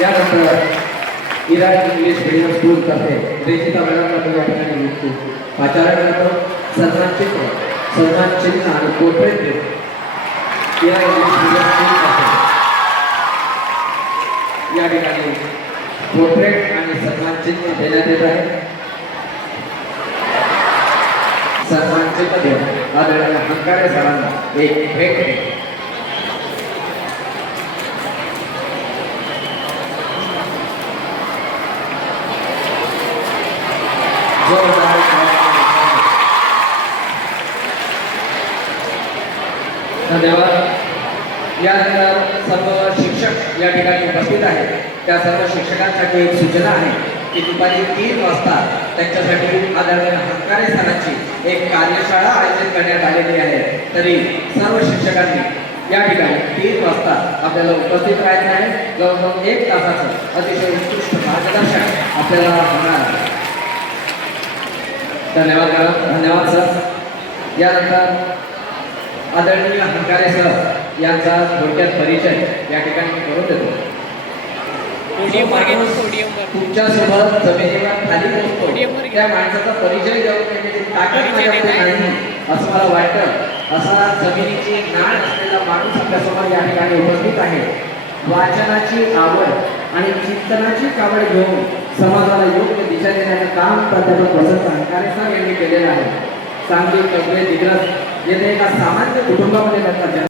यानंतर इरा English medium school तर्फे रेजिता madam या ठिकाणी नियुक्ती आचार्यानंतर सन्मान चिन्ह आणि पोर्ट्रेट इरा इंग्लिश मीडियम स्कूल तर्फे या ठिकाणी पोर्ट्रेट आणि सन्मान चिन्ह देण्यात येत आहे. सन्मान चिन्ह देऊन आदरणीय हंकारे सरांना एक भेट आहे. धन्यवाद. यानंतर सर्व शिक्षक या ठिकाणी उपस्थित आहेत. त्या सर्व शिक्षकांसाठी एक सूचना आहे की दुपारी 3 वाजता त्यांच्यासाठी आदरणीय हंकारे सरांची एक कार्यशाळा आयोजित करण्यात आलेली आहे. तरी सर्व शिक्षकांनी या ठिकाणी 3 वाजता आपल्याला उपस्थित राहायचं आहे. जवळजवळ 1 तासाचं अतिशय उत्कृष्ट मार्गदर्शन आपल्याला होणार आहे. धन्यवाद सर. यानंतर आदरणीय हंकारे सर यांचा थोडक्यात परिचय या ठिकाणी करून देतो. तुमच्यासोबत जमिनीवर खाली बसतो त्या माणसाचा परिचय देऊन ताकद नाही असं मला वाटतं. असा जमिनीची नाळ असलेला माणूस आपल्यासमोर या ठिकाणी उपस्थित आहे. वाचनाची आवड आणि चिंतनाची कावड घेऊन समाजाला योग्य दिशा देण्याचं काम प्राध्यापक वसंत हंकारे सर यांनी केलेलं आहे. सांगली कबळे दिग्रस येथे एका सामान्य कुटुंबामध्ये त्यांचा जन्म